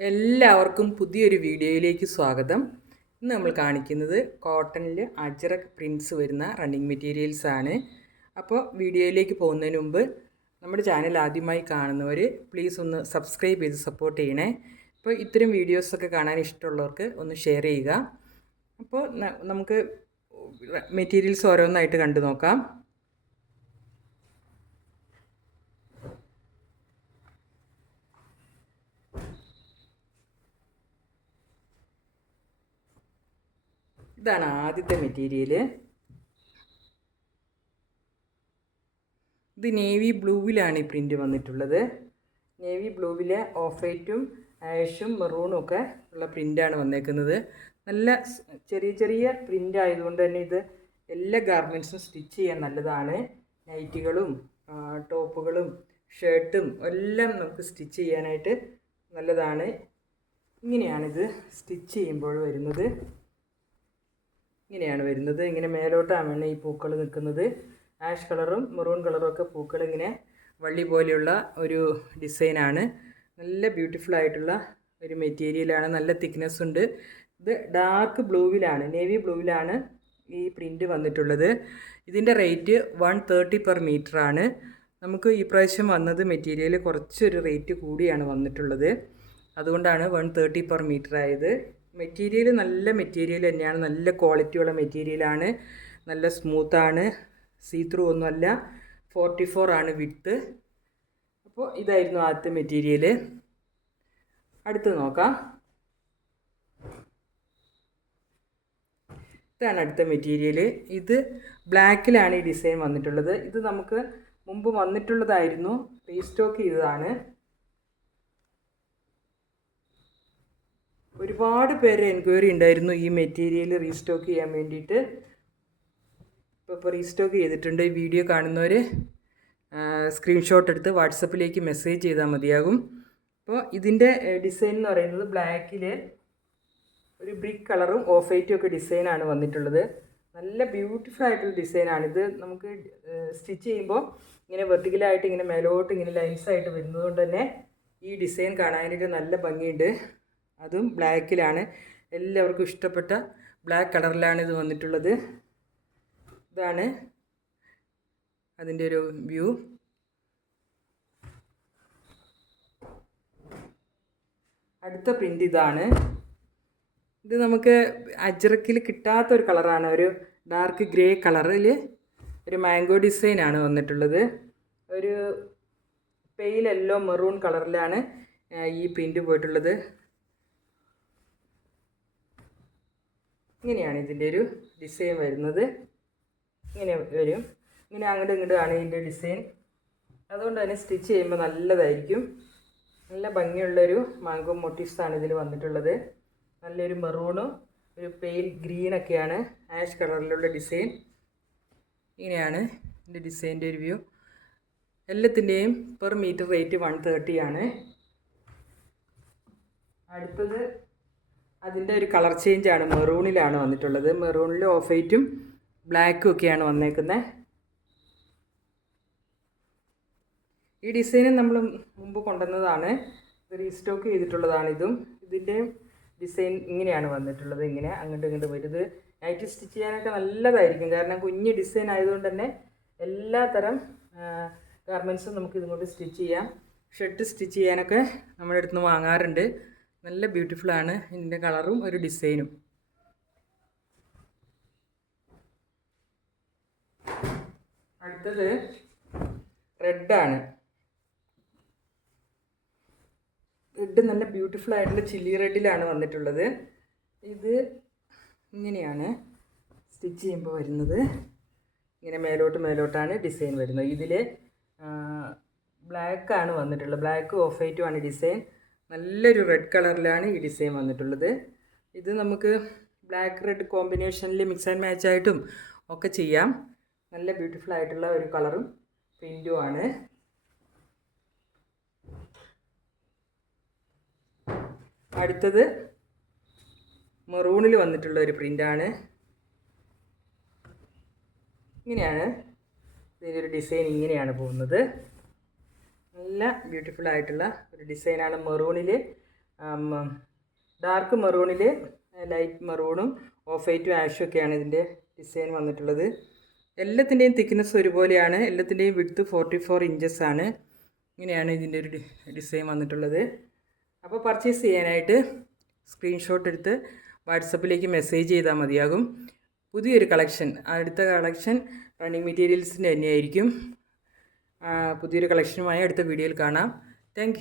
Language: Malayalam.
എല്ലാവർക്കും പുതിയൊരു വീഡിയോയിലേക്ക് സ്വാഗതം. ഇന്ന് നമ്മൾ കാണിക്കുന്നത് കോട്ടണിൽ അജ്രക് പ്രിൻറ്റ്സ് വരുന്ന റണ്ണിങ് മെറ്റീരിയൽസ് ആണ്. അപ്പോൾ വീഡിയോയിലേക്ക് പോകുന്നതിന് മുമ്പ് നമ്മുടെ ചാനൽ ആദ്യമായി കാണുന്നവർ പ്ലീസ് ഒന്ന് സബ്സ്ക്രൈബ് ചെയ്ത് സപ്പോർട്ട് ചെയ്യണേ. അപ്പോൾ ഇത്തരം വീഡിയോസൊക്കെ കാണാൻ ഇഷ്ടമുള്ളവർക്ക് ഒന്ന് ഷെയർ ചെയ്യുക. അപ്പോൾ നമുക്ക് മെറ്റീരിയൽസ് ഓരോന്നായിട്ട് കണ്ടു നോക്കാം. ഇതാണ് ആദ്യത്തെ മെറ്റീരിയൽ. ഇത് നേവി ബ്ലൂവിലാണ് ഈ പ്രിൻ്റ് വന്നിട്ടുള്ളത്. നേവി ബ്ലൂവിലെ ഓഫ് വൈറ്റും ആഷും മെറൂണും ഒക്കെ ഉള്ള പ്രിൻ്റാണ് വന്നേക്കുന്നത്. നല്ല ചെറിയ ചെറിയ പ്രിൻ്റ് ആയതുകൊണ്ട് തന്നെ ഇത് എല്ലാ ഗാർമെൻറ്റ്സും സ്റ്റിച്ച് ചെയ്യാൻ നല്ലതാണ്. നൈറ്റികളും ടോപ്പുകളും ഷർട്ടും എല്ലാം നമുക്ക് സ്റ്റിച്ച് ചെയ്യാനായിട്ട് നല്ലതാണ്. ഇങ്ങനെയാണിത് സ്റ്റിച്ച് ചെയ്യുമ്പോൾ വരുന്നത്. ഇങ്ങനെയാണ് വരുന്നത്. ഇങ്ങനെ മേലോട്ടാണ് ഈ പൂക്കൾ നിൽക്കുന്നത്. ആഷ് കളറും മെറൂൺ കളറും ഒക്കെ പൂക്കൾ ഇങ്ങനെ വള്ളി പോലെയുള്ള ഒരു ഡിസൈനാണ്. നല്ല ബ്യൂട്ടിഫുൾ ആയിട്ടുള്ള ഒരു മെറ്റീരിയലാണ്. നല്ല തിക്നെസ് ഉണ്ട്. ഇത് ഡാർക്ക് ബ്ലൂവിലാണ്, നേവി ബ്ലൂവിലാണ് ഈ പ്രിൻ്റ് വന്നിട്ടുള്ളത്. ഇതിൻ്റെ റേറ്റ് 130 പെർ മീറ്റർ ആണ്. നമുക്ക് ഈ പ്രാവശ്യം വന്നത് മെറ്റീരിയൽ കുറച്ചൊരു റേറ്റ് കൂടിയാണ് വന്നിട്ടുള്ളത്. അതുകൊണ്ടാണ് 130 പെർ മീറ്റർ ആയത്. മെറ്റീരിയൽ നല്ല മെറ്റീരിയൽ തന്നെയാണ്. നല്ല ക്വാളിറ്റിയുള്ള മെറ്റീരിയലാണ്. നല്ല സ്മൂത്താണ്. സീ ത്രൂ ഒന്നുമല്ല. 44 ആണ് വിഡ്ത്ത്. അപ്പോൾ ഇതായിരുന്നു ആദ്യത്തെ മെറ്റീരിയൽ. അടുത്ത് നോക്കാം. ഇതാണ് അടുത്ത മെറ്റീരിയൽ. ഇത് ബ്ലാക്കിലാണ് ഈ ഡിസൈൻ വന്നിട്ടുള്ളത്. ഇത് നമുക്ക് മുമ്പ് വന്നിട്ടുള്ളതായിരുന്നു, റീസ്റ്റോക്ക് ചെയ്തതാണ്. ഒരുപാട് പേര് എൻക്വയറി ഉണ്ടായിരുന്നു ഈ മെറ്റീരിയൽ റീസ്റ്റോക്ക് ചെയ്യാൻ വേണ്ടിയിട്ട്. ഇപ്പോൾ റീസ്റ്റോക്ക് ചെയ്തിട്ടുണ്ട്. ഈ വീഡിയോ കാണുന്നവർ സ്ക്രീൻഷോട്ട് എടുത്ത് വാട്സപ്പിലേക്ക് മെസ്സേജ് ചെയ്താൽ മതിയാകും. അപ്പോൾ ഇതിൻ്റെ ഡിസൈൻ എന്ന് പറയുന്നത് ബ്ലാക്കിൽ ഒരു ബ്രിക്ക് കളറും ഓഫ് വൈറ്റും ഒക്കെ ഡിസൈനാണ് വന്നിട്ടുള്ളത്. നല്ല ബ്യൂട്ടിഫുൾ ആയിട്ടുള്ള ഡിസൈനാണിത്. നമുക്ക് സ്റ്റിച്ച് ചെയ്യുമ്പോൾ ഇങ്ങനെ വെർട്ടിക്കലായിട്ട് ഇങ്ങനെ മേലോട്ട് ഇങ്ങനെ ലൈൻസായിട്ട് വരുന്നത് കൊണ്ട് തന്നെ ഈ ഡിസൈൻ കാണാനായിട്ട് നല്ല ഭംഗിയുണ്ട്. അതും ബ്ലാക്കിലാണ്. എല്ലാവർക്കും ഇഷ്ടപ്പെട്ട ബ്ലാക്ക് കളറിലാണ് ഇത് വന്നിട്ടുള്ളത്. ഇതാണ് അതിൻ്റെ ഒരു വ്യൂ. അടുത്ത പ്രിൻ്റ് ഇതാണ്. ഇത് നമുക്ക് അജ്രക്കിൽ കിട്ടാത്തൊരു കളറാണ്. ഒരു ഡാർക്ക് ഗ്രേ കളറിൽ ഒരു മാംഗോ ഡിസൈനാണ് വന്നിട്ടുള്ളത്. ഒരു പെയിൽ യെല്ലോ മെറൂൺ കളറിലാണ് ഈ പ്രിൻ്റ് പോയിട്ടുള്ളത്. ഇങ്ങനെയാണ് ഇതിൻ്റെ ഒരു ഡിസൈൻ വരുന്നത്. ഇങ്ങനെ വരും. ഇങ്ങനെ അങ്ങോട്ടും ഇങ്ങോട്ടുമാണ് ഇതിൻ്റെ ഡിസൈൻ. അതുകൊണ്ട് തന്നെ സ്റ്റിച്ച് ചെയ്യുമ്പോൾ നല്ലതായിരിക്കും. നല്ല ഭംഗിയുള്ളൊരു മാംഗോ മോട്ടീവ്സാണ് ഇതിൽ വന്നിട്ടുള്ളത്. നല്ലൊരു മെറൂണും ഒരു പെയിൽ ഗ്രീനൊക്കെയാണ് ആഷ് കളറിലുള്ള ഡിസൈൻ. ഇങ്ങനെയാണ് ഇതിൻ്റെ ഡിസൈൻ്റെ ഒരു വ്യൂ. എല്ലാത്തിൻ്റെയും പെർ മീറ്റർ റേറ്റ് 130 ആണ്. അടുത്തത് അതിൻ്റെ ഒരു കളർ ചേഞ്ചാണ്. മെറൂണിലാണ് വന്നിട്ടുള്ളത്. മെറൂണിൽ ഓഫ് വൈറ്റും ബ്ലാക്കും ഒക്കെയാണ് വന്നേക്കുന്നത്. ഈ ഡിസൈൻ നമ്മൾ മുമ്പ് കൊണ്ടുവന്നതാണ്. റീസ്റ്റോക്ക് ചെയ്തിട്ടുള്ളതാണ് ഇതും. ഇതിൻ്റെ ഡിസൈൻ ഇങ്ങനെയാണ് വന്നിട്ടുള്ളത്. ഇങ്ങനെ അങ്ങോട്ടും ഇങ്ങോട്ടും വരുന്നത്. നൈറ്റ് സ്റ്റിച്ച് ചെയ്യാനൊക്കെ നല്ലതായിരിക്കും. കാരണം കുഞ്ഞ് ഡിസൈൻ ആയതുകൊണ്ട് തന്നെ എല്ലാ തരം ഗാർമെൻറ്റ്സും നമുക്ക് ഇതുകൊണ്ട് സ്റ്റിച്ച് ചെയ്യാം. ഷർട്ട് സ്റ്റിച്ച് ചെയ്യാനൊക്കെ നമ്മുടെ അടുത്ത് നിന്ന് വാങ്ങാറുണ്ട്. നല്ല ബ്യൂട്ടിഫുള്ളാണ് ഇതിൻ്റെ കളറും ഒരു ഡിസൈനും. അടുത്തത് റെഡാണ്. റെഡ് നല്ല ബ്യൂട്ടിഫുൾ ആയിട്ടുള്ള ചില്ലി റെഡിലാണ് വന്നിട്ടുള്ളത്. ഇത് ഇങ്ങനെയാണ് സ്റ്റിച്ച് ചെയ്യുമ്പോൾ വരുന്നത്. ഇങ്ങനെ മേലോട്ടാണ് ഡിസൈൻ വരുന്നത്. ഇതിൽ ബ്ലാക്കാണ് വന്നിട്ടുള്ളത്. ബ്ലാക്കും ഓഫ് വൈറ്റുമാണ് ഡിസൈൻ. നല്ലൊരു റെഡ് കളറിലാണ് ഈ ഡിസൈൻ വന്നിട്ടുള്ളത്. ഇത് നമുക്ക് ബ്ലാക്ക് റെഡ് കോമ്പിനേഷനിൽ മിക്സ് ആൻഡ് മാച്ച് ആയിട്ടും ഒക്കെ ചെയ്യാം. നല്ല ബ്യൂട്ടിഫുൾ ആയിട്ടുള്ള ഒരു കളറും പ്രിൻറ്റും ആണ്. അടുത്തത് മെറൂണിൽ വന്നിട്ടുള്ള ഒരു പ്രിൻ്റാണ്. ഇങ്ങനെയാണ് ഇതിൻ്റെ ഒരു ഡിസൈൻ. ഇങ്ങനെയാണ് പോകുന്നത്. നല്ല ബ്യൂട്ടിഫുൾ ആയിട്ടുള്ള ഒരു ഡിസൈനാണ്. മെറൂണിൽ ഡാർക്ക് മെറൂണിൽ ലൈറ്റ് മെറൂണും ഓഫ് വൈറ്റും ആഷും ഒക്കെയാണ് ഇതിൻ്റെ ഡിസൈൻ വന്നിട്ടുള്ളത്. എല്ലാത്തിൻ്റെയും തിക്നെസ് ഒരുപോലെയാണ്. എല്ലാത്തിൻ്റെയും വിഡ്ത്ത് 44 ഇഞ്ചസ് ആണ്. ഇങ്ങനെയാണ് ഇതിൻ്റെ ഒരു ഡിസൈൻ വന്നിട്ടുള്ളത്. അപ്പോൾ പർച്ചേസ് ചെയ്യാനായിട്ട് സ്ക്രീൻഷോട്ട് എടുത്ത് വാട്സപ്പിലേക്ക് മെസ്സേജ് ചെയ്താൽ മതിയാകും. പുതിയൊരു കളക്ഷൻ, അടുത്ത കളക്ഷൻ റണ്ണിങ് മെറ്റീരിയൽസിൻ്റെ തന്നെയായിരിക്കും. പുതിയൊരു കളക്ഷനുമായി അടുത്ത വീഡിയോയിൽ കാണാം. താങ്ക്